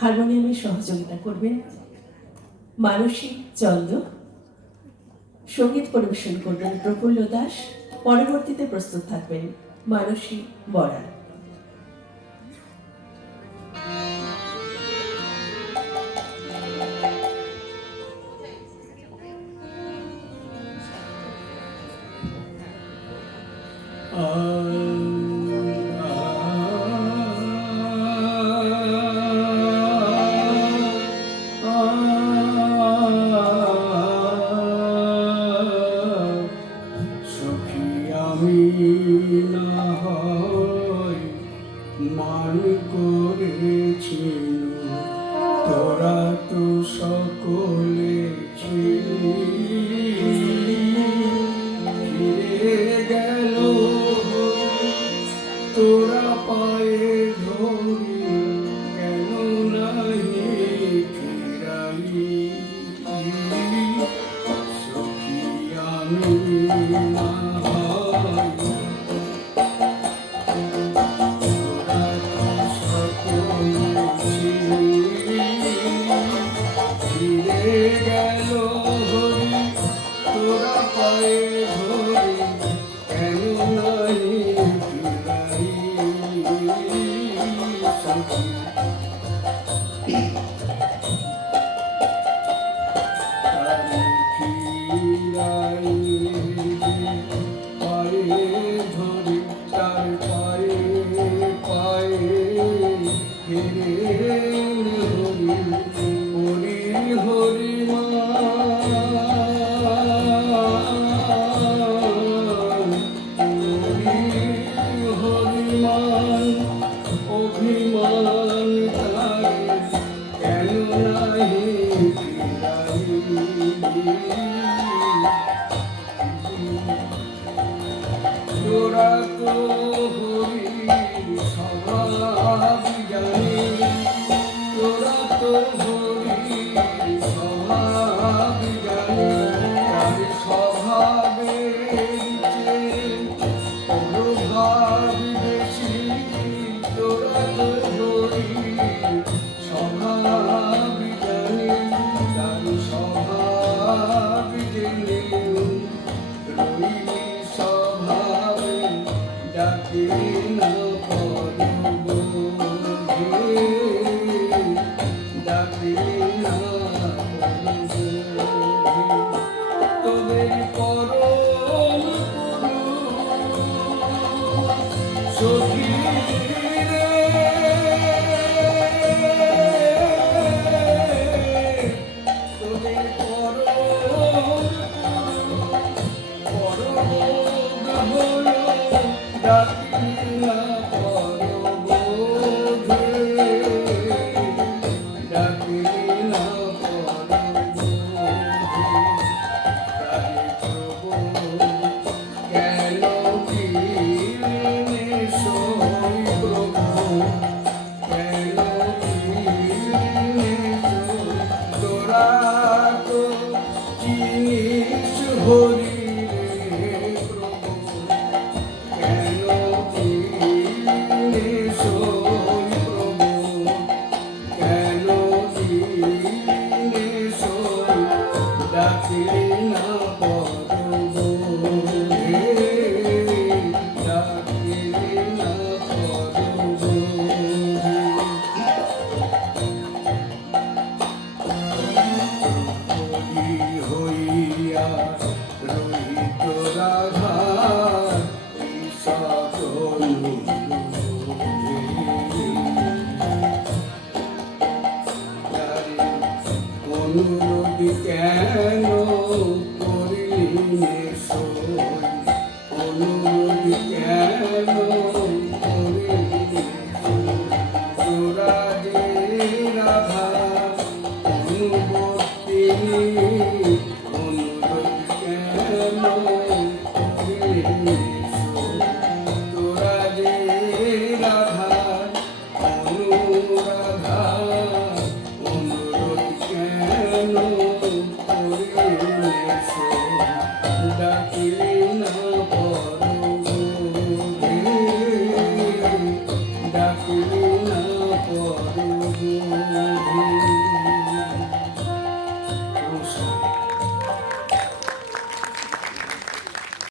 হারমোনিয়ামে সহযোগিতা করবেন মানসী চন্দ, সঙ্গীত পরিবেশন করবেন প্রফুল্ল দাস, পরবর্তীতে প্রস্তুত থাকবেন মানসী বরা। মান করেছিল তোরা তো সকলে ফিরে গেল তোরা পায়ে ধরি কেন নাহি ফিরাই সখী আমি না গেল হরি তোরা পায়ে ধরি কেন নাহি ফিরাই সখী ফিরাই পায়ে ধরি তার পায়ে পায়ে ফিরে হরি হরিমান অভিমান কেন নাহি তোরা তো হরি স্বভাব জানি তোরা তো হরি স্বভাব জানি তার স্বভাবের প্রভাব বেশি তোরা তো হরি স্বভাব জানি তার স্বভাব জেনে রইলি স্বভাবে ডাকে না তোদের পরম সখী রে তোদের পরম হলো ডাকি না হরি রে প্রভু কেন দিলে সই প্রভু কেন দিলে সই ডাকিলে না পরব ডাকিলে না পরব হইয়া রহিত রাধা অনুরোধ কেন